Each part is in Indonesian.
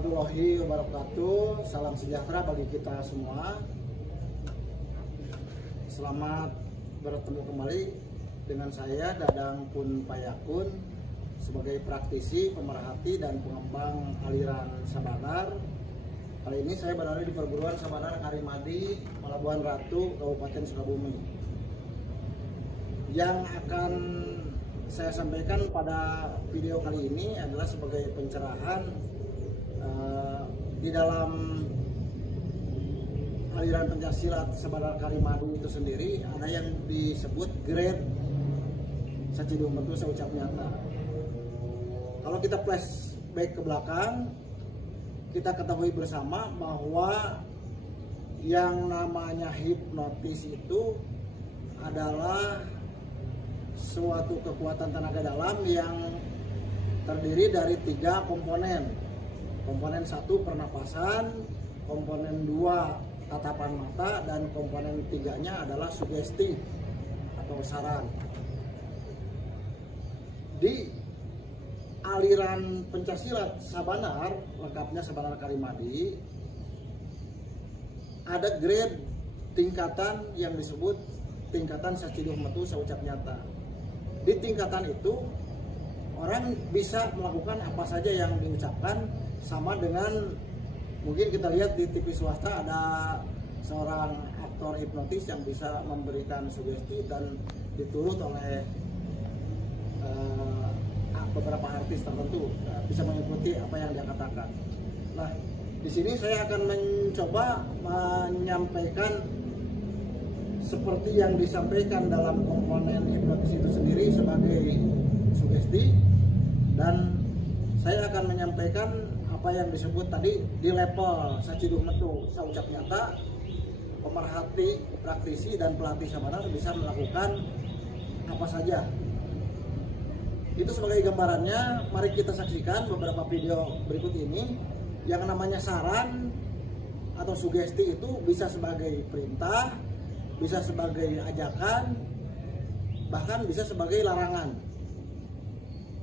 warahmatullahi wabarakatuh. Salam sejahtera bagi kita semua. Selamat bertemu kembali dengan saya Dadang Pun Payakun sebagai praktisi, pemerhati dan pengembang aliran Sabanar. Kali ini saya berada di perguruan Sabanar Karimadi, Pelabuhan Ratu, Kabupaten Sukabumi. Yang akan saya sampaikan pada video kali ini adalah sebagai pencerahan di dalam aliran pencaksilat Sabanar Karimadu itu sendiri ada yang disebut grade Sacidum Metu Saucap Nyata. Kalau kita flashback ke belakang, kita ketahui bersama bahwa yang namanya hipnotis itu adalah suatu kekuatan tenaga dalam yang terdiri dari 3 komponen. Komponen 1 pernapasan, komponen 2 tatapan mata, dan komponen 3-nya adalah sugesti atau saran. Di aliran pencaksilat Sabanar, lengkapnya Sabanar Karimadi, ada grade tingkatan yang disebut tingkatan Sacidum Metu Saucap Nyata. Di tingkatan itu orang bisa melakukan apa saja yang diucapkan, sama dengan mungkin kita lihat di TV swasta ada seorang aktor hipnotis yang bisa memberikan sugesti dan diturut oleh beberapa artis tertentu, bisa mengikuti apa yang dia katakan. Nah, di sini saya akan mencoba menyampaikan seperti yang disampaikan dalam komponen hipnotis itu sendiri sebagai sugesti, dan saya akan menyampaikan apa yang disebut tadi di level Sacidum Metu Saucap Nyata. Pemerhati, praktisi, dan pelatih Sabanar bisa melakukan apa saja. Itu sebagai gambarannya. Mari kita saksikan beberapa video berikut ini. Yang namanya saran atau sugesti itu bisa sebagai perintah, bisa sebagai ajakan, bahkan bisa sebagai larangan.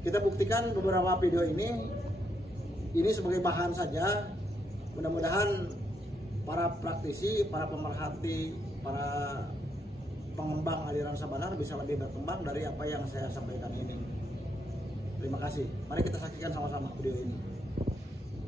Kita buktikan beberapa video ini sebagai bahan saja. Mudah-mudahan para praktisi, para pemerhati, para pengembang aliran Sabanar bisa lebih berkembang dari apa yang saya sampaikan ini. Terima kasih. Mari kita saksikan sama-sama video ini.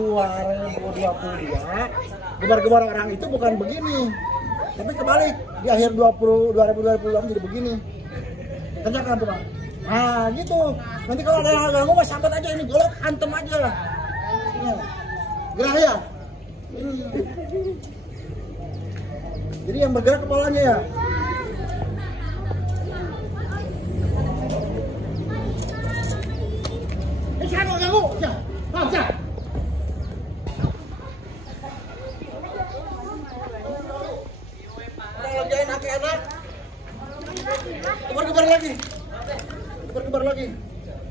2022, gebar-gebar orang itu bukan begini, tapi kebalik. Di akhir 2020 jadi begini. Kencangkan tuh, Pak. Nah, gitu. Nanti kalau ada yang ganggu, sambat aja ini, golok, antem aja lah. Gerah ya? Jadi yang bergerak kepalanya ya. Jangan ganggu, ya. Aja. Lagi enak-enak. Gebar-gebar lagi. Gebar-gebar lagi.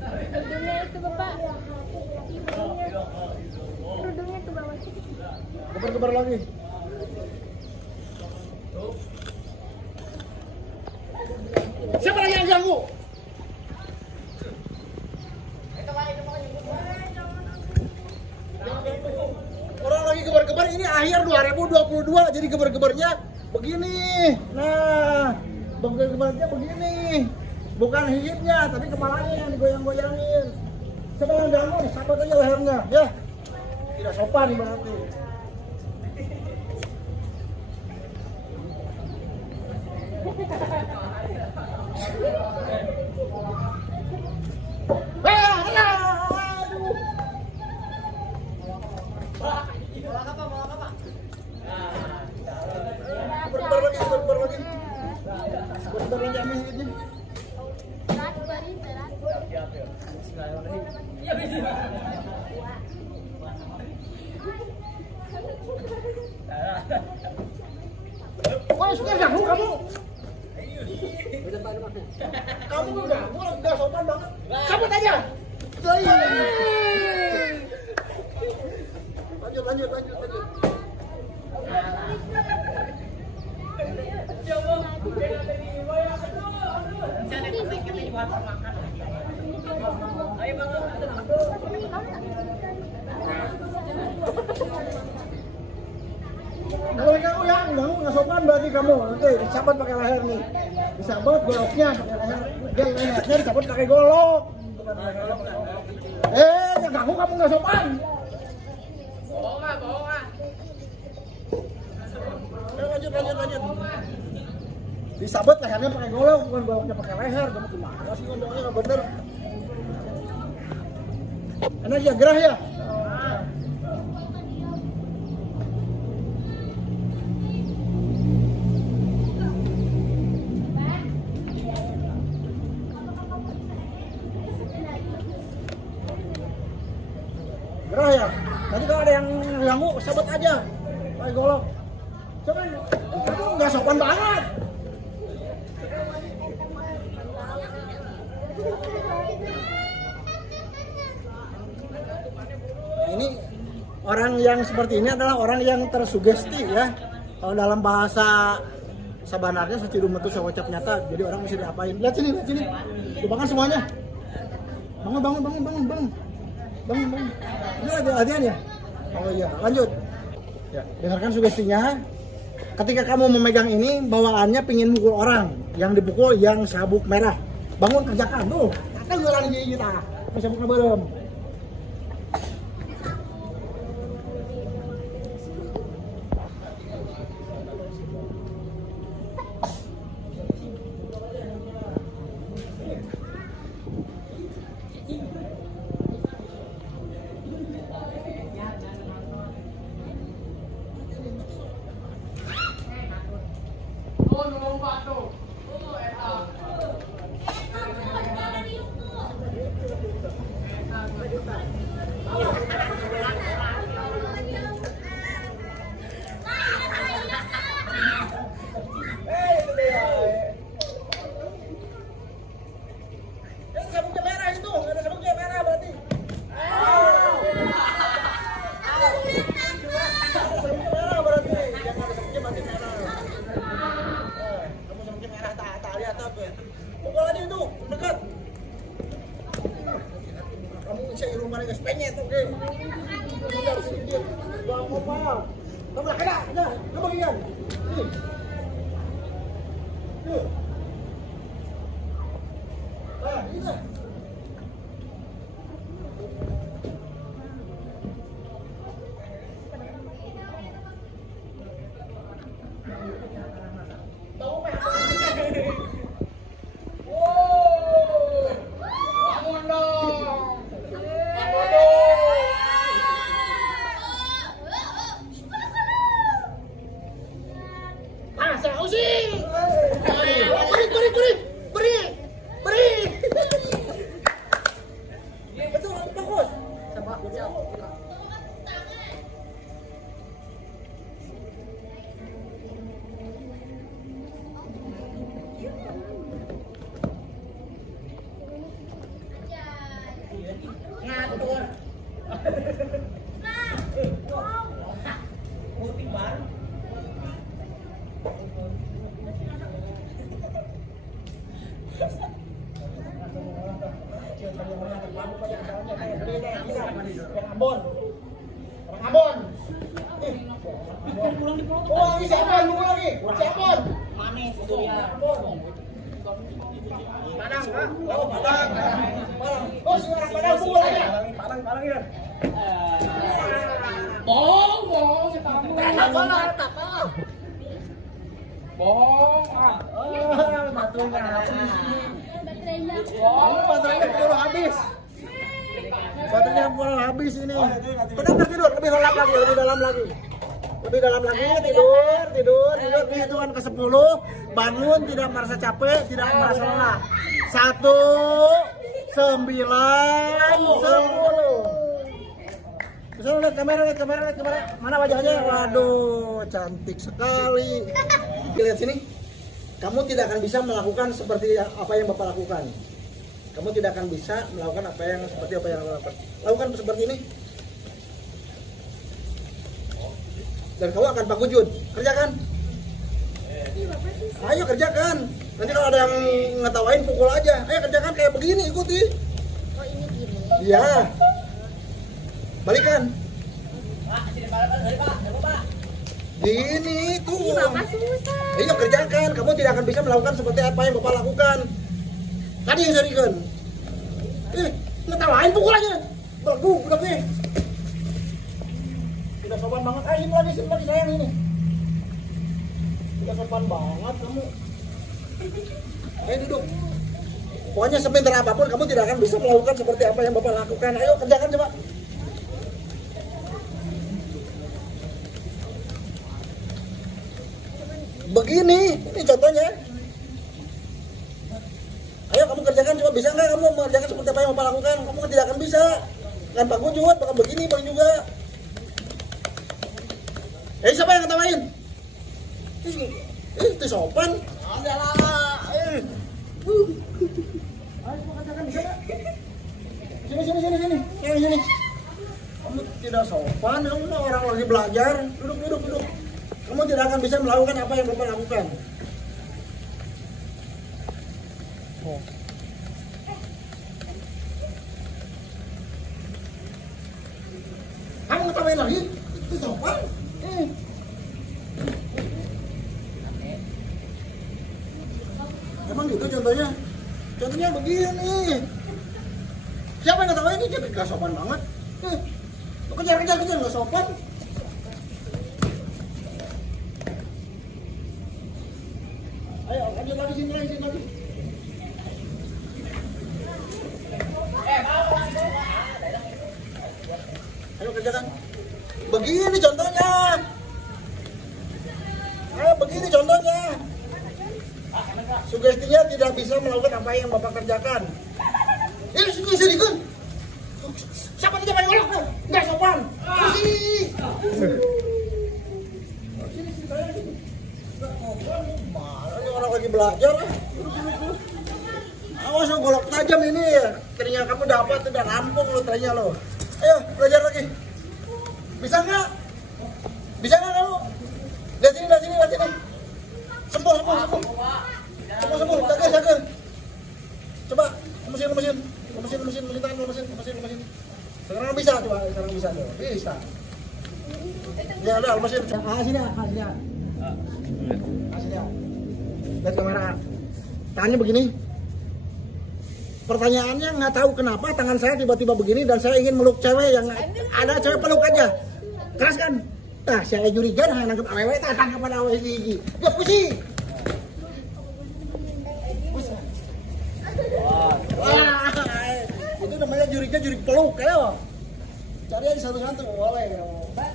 Kerudungnya itu, Bapak. Kerudungnya ke bawah. Gebar-gebar lagi. Siapa lagi yang ganggu? Orang lagi gebar-gebar, ini akhir 2022, jadi gebar-gebarnya begini. Nah, gebar-gebarnya begini. Bukan hidupnya, tapi kepalanya yang digoyang-goyangin. Siapa yang ganggu? Disabot aja lehernya, ya. Tidak sopan berarti. Wah, suka ganggu kamu. Kamu ganggu, nggak sopan banget. Cabut aja. Lanjut. boleh kamu ya, nggak sopan berarti kamu. Nanti disabet pakai leher nih. Disabet goloknya pakai leher. Lehernya disabet pakai golok. Yang ganggu kamu nggak sopan. Bohong ah. Lanjut. Disabet lehernya pakai golok, bukan goloknya pakai leher. Kamu gimana sih ngomongnya nggak bener? Enak ya, gerah ya? Gerah ya? Nanti kalau ada yang ganggu, sabet aja pakai golok. Coba, kamu nggak sopan banget. Nah, ini orang yang seperti ini adalah orang yang tersugesti ya. Kalau dalam bahasa sebenarnya secidum metu sewocap nyata. Jadi orang mesti diapain? Lihat sini. Bangun semuanya. Bangun. Ini latihan ya? Oh iya, lanjut. Ya, dengarkan sugestinya. Ketika kamu memegang ini, bawaannya pingin mukul orang. Yang dipukul yang sabuk merah. Bangun, kerjakan. Tuh, kita jualan gigi kita. Sabuk ngeberem. Sabuknya merah itu, ada sabuknya merah berarti. Sabuknya merah berarti. Yang ada sabuknya berarti merah. Kamu sabuknya merah tak lihat apa ya? Pukul aja itu, dekat. Kamu bisa ilmu mana guys, penyet oke. Tinggal sedikit. Gak apa-apa. Kamu lah kena, kamu bagian. Bisa. Ambon. Oh, ini siapa? Lu lagi. Siapa? Manis Surya. Padang, Kak. Oh, Padang. Oh, si orang Padang pukul aja. Padang ya. Bohong kamu. Bohong. Batunya apa di sini? Baterainya Baterainya habis. Baterainya mulai habis ini. Benar tidur, lebih dalam lagi, lebih dalam lagi, tidur, hitungan ke 10, bangun, tidak merasa capek, tidak merasa lelah. 1, 9, 10. Bisa lihat kamera, mana wajahnya? Waduh, cantik sekali. Lihat sini. Kamu tidak akan bisa melakukan seperti apa yang Bapak lakukan. Kamu tidak akan bisa melakukan seperti apa yang Bapak lakukan. Lakukan seperti ini. Dan kamu akan pagujud. Kerjakan. Ayo kerjakan. Nanti kalau ada yang ngetawain pukul aja. Ayo kerjakan kayak begini, ikuti. Oh, ini gini. Iya. Balikan. Pak, sini balik dari Pak. Gini tuh. Ih, Bapak susah. Iya kerjakan, kamu tidak akan bisa melakukan seperti apa yang Bapak lakukan. Tadi yang serikan. Ngetawain pukul aja. Belagu, udah nih. Tidak sopan banget. Sini lagi sayang ini. Tidak sopan banget kamu. Ayo duduk. Pokoknya sepintar apapun kamu tidak akan bisa melakukan seperti apa yang Bapak lakukan. Ayo kerjakan coba. Begini, ini contohnya. Ayo kamu kerjakan coba, bisa nggak kamu mengerjakan seperti apa yang Bapak lakukan? Kamu tidak akan bisa. Kan Pak Gunjut bakal begini paling juga. Siapa yang ketawain? Itu sopan. Ada lah. Ayo kamu kerjakan bisa nggak? Sini. Kamu tidak sopan, kamu orang lagi belajar. Duduk. Kamu tidak akan bisa melakukan apa yang Bapak lakukan. Kamu ngetawain lagi? Itu sopan. Emang gitu contohnya? Contohnya begini. Siapa yang ngetawain ini? Jadi gak sopan banget. Kejar, gak sopan. Ayo, lanjut lagi sini lagi. Ayo kerjakan. Begini contohnya. Sugestinya tidak bisa melakukan apa yang Bapak kerjakan. Ini sedikit. Siapa yang coba ngolok? Nggak sopan. Ini orang lagi belajar. Awas lo golok tajam ini. Telinga kamu dapat udah rampung lo telinga lo. Ayo belajar lagi. Bisa nggak kamu? Lihat sini. Sembuh. Jaga. Coba mesin. Sekarang bisa coba. Bisa. Ya udah mesin. Sini. Lihat kamera. Tangannya begini. Pertanyaannya nggak tahu kenapa tangan saya tiba-tiba begini dan saya ingin meluk cewek yang ada cewek peluk aja. Keras kan? Nah, saya jurigan hanya nangkep awewe, tangkapan awewe gigi. Dia pusing. Wah, itu namanya juri peluk, ayo. Cari aja satu-satu, boleh.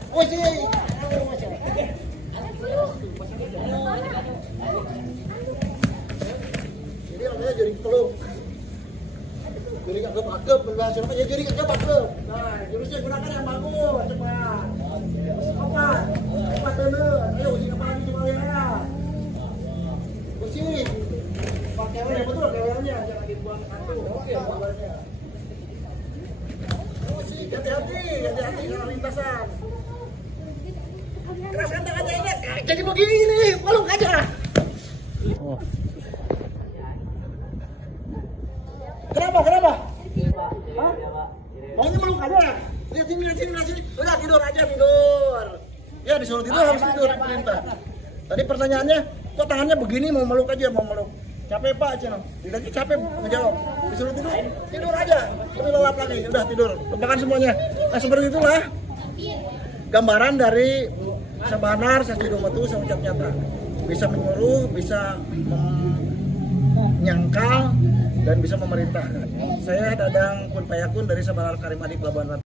Pusing. Ini namanya juri peluk. Juri agak berbahasa namanya juri agak. Nah, jurusnya gunakan yang bagus, cepat. Cepat dulu. Ayo usin apa lagi coba ya. Usin. Pakai betul kewelnya, jangan dibuang satu. Oke, buangnya. Usin, hati-hati kalau lintasan. Keraskan tangannya ini, jadi begini, peluk aja. Kenapa? Hah? Maunya meluk aja? Lihat sini. Udah tidur aja. Ya disuruh tidur harus tidur. Perintah. Tadi pertanyaannya, kok tangannya begini mau meluk aja, Capek Pak Cino. Tidak capek menjawab. Disuruh tidur aja. Terus lelap lagi. Udah tidur. Lupakan semuanya. Nah seperti itulah gambaran dari Sabanar Sacidumatu Saucap Nyata. Bisa menyuruh, bisa menyangkal, dan bisa memerintahkan. Saya Dadang Kun Payakun dari Sabanar Karim Adi Pelabuhan Ratu.